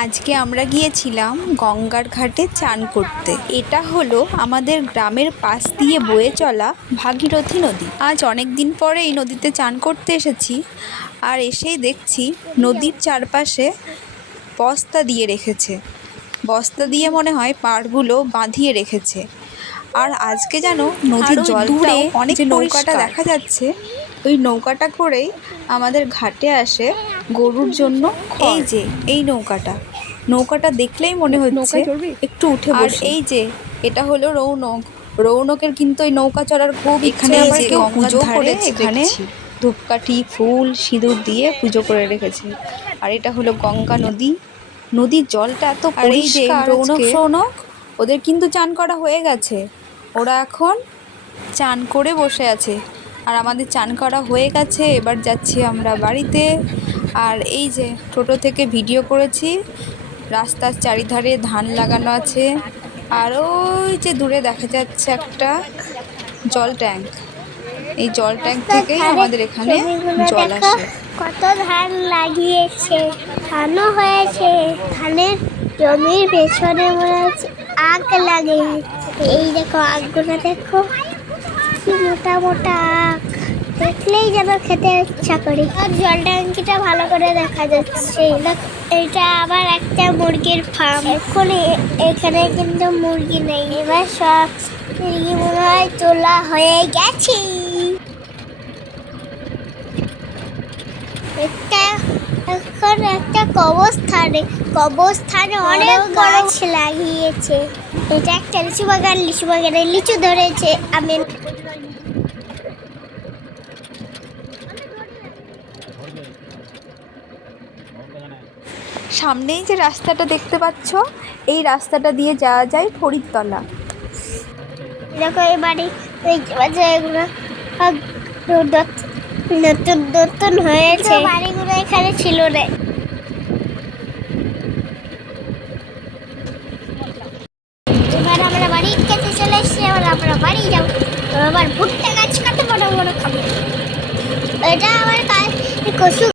আজকে আমরা গিয়েছিলাম গঙ্গার ঘাটে চান করতে। এটা হলো আমাদের গ্রামের পাশ দিয়ে বয়ে চলা ভাগীরথী নদী। আজ অনেক দিন পরে এই নদীতে চান করতে এসেছি, আর এসেই দেখছি নদীর চারপাশে বস্তা দিয়ে রেখেছে। বস্তা দিয়ে মনে হয় পাড়গুলো বাঁধিয়ে রেখেছে। আর আজকে যেন নদীর জলটাও অনেক নৌকাটা দেখা যাচ্ছে, ওই নৌকাটা করেই আমাদের ঘাটে আসে গরুর জন্য। এই যে এই নৌকাটা দেখলেই মনে হচ্ছে একটু উঠে বসি। এই যে এটা হলো রৌনক। রৌনকের কিন্তু এই নৌকা চড়ার খুব এখানে আবার কেউ পুজো করেছে। এখানে ধূপকাঠি ফুল সিঁদুর দিয়ে পুজো করে রেখেছে। আর এটা হলো গঙ্গা নদী। নদীর জলটা এত পরিষ্কার। রৌনক ওদের কিন্তু চান করা হয়ে গেছে, ওরা এখন চান করে বসে আছে। আর আমাদের চান করা হয়ে গেছে, এবার যাচ্ছি আমরা বাড়িতে। আর এই যে টোটো থেকে ভিডিও করেছি, রাস্তার চারিধারে ধান লাগানো আছে। আর ওই যে দূরে দেখা যাচ্ছে একটা জল ট্যাঙ্ক। এই জল ট্যাঙ্ক থেকেই আমাদের এখানে জল আসে। কত ধান লাগিয়েছে, ধানও হয়েছে। ধানের জমির পেছনে মনে হচ্ছে আগ লাগিয়েছে। এই দেখো আগগুলো, দেখো কি মোটা মোটা আগ, দেখলেই যেন খেতে ইচ্ছা করে। আর জল ট্যাঙ্কিটা ভালো করে দেখা যাচ্ছে। এটা আবার একটা মুরগির ফার্ম। এখন এখানে কিন্তু মুরগি নেই, এবার সব মুরগি মনে হয় তোলা হয়ে গেছে। এখন একটা কবরস্থানে অনেক গাছ লাগিয়েছে। এটা একটা লিচু বাগানে লিচু ধরেছে। আমি সামনেই যে রাস্তাটা দেখতে পাচ্ছ, এই রাস্তাটা দিয়ে যাওয়া যায় ফরিদতলা। দেখো এই বাড়ি, এগুলো নতুন হয়েছে। বাড়িগুলো এখানে ছিল না। এবার আমরা বাড়ির কাছে চলে এসেছি। এবার আমরা বাড়ি যাবো। আবার ভুট্টা গাছ কত বড় বড় খাবো। এটা আমার কচু